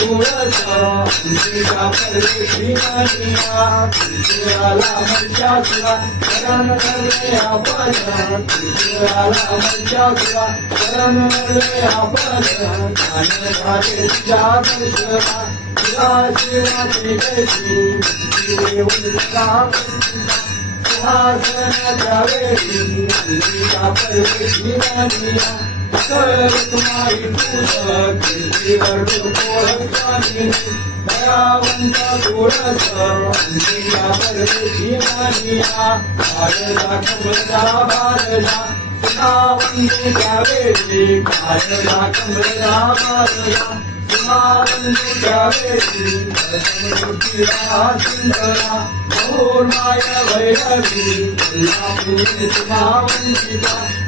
तुळस तुझ्या परदेशी मानिया तुझ्याला मज्जासुरा करण करले आपण तुझ्याला मज्जासुरा करण करले आपण कान झाले तुझ्या दर्शना तुला सेवा केली देवता सुहासनाच्या वेळी तुझ्या परदेशी मानिया तुम्हारी पूजा कीर्तीवर कोळसानी दयावंत कोळसा अंतिया परदेशी मानिया भारता कमला भारता सुनावंदे त्यावेळी भारता कमला भारता सुनावंदे त्यावेळी भरतमुखीला सुंदरा मोर माया वैरवी कोल्हापूर तुम्हा वंचिता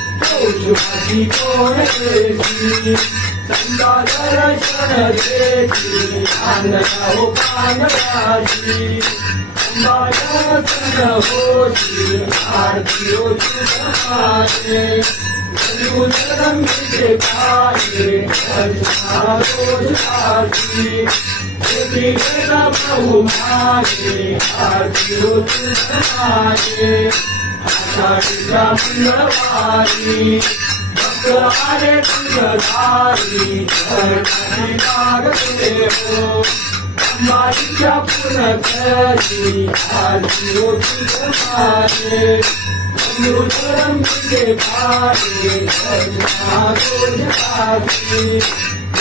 शिवाजी कोणती चंदा दर्शन देती आंधळा हो पांढराची चंदा दर्शन होती आरती हो तुझे रंगीचे पाये अर्चना रोज आरती प्रभु माये आरती हो तुझे साडीला फुलवारी भक्त आले फुलधारी घरकार देवो मालिका पूर्ण करी आजी ओटी कुमारे अनुतरम तुझे भारी भजना गोड भारी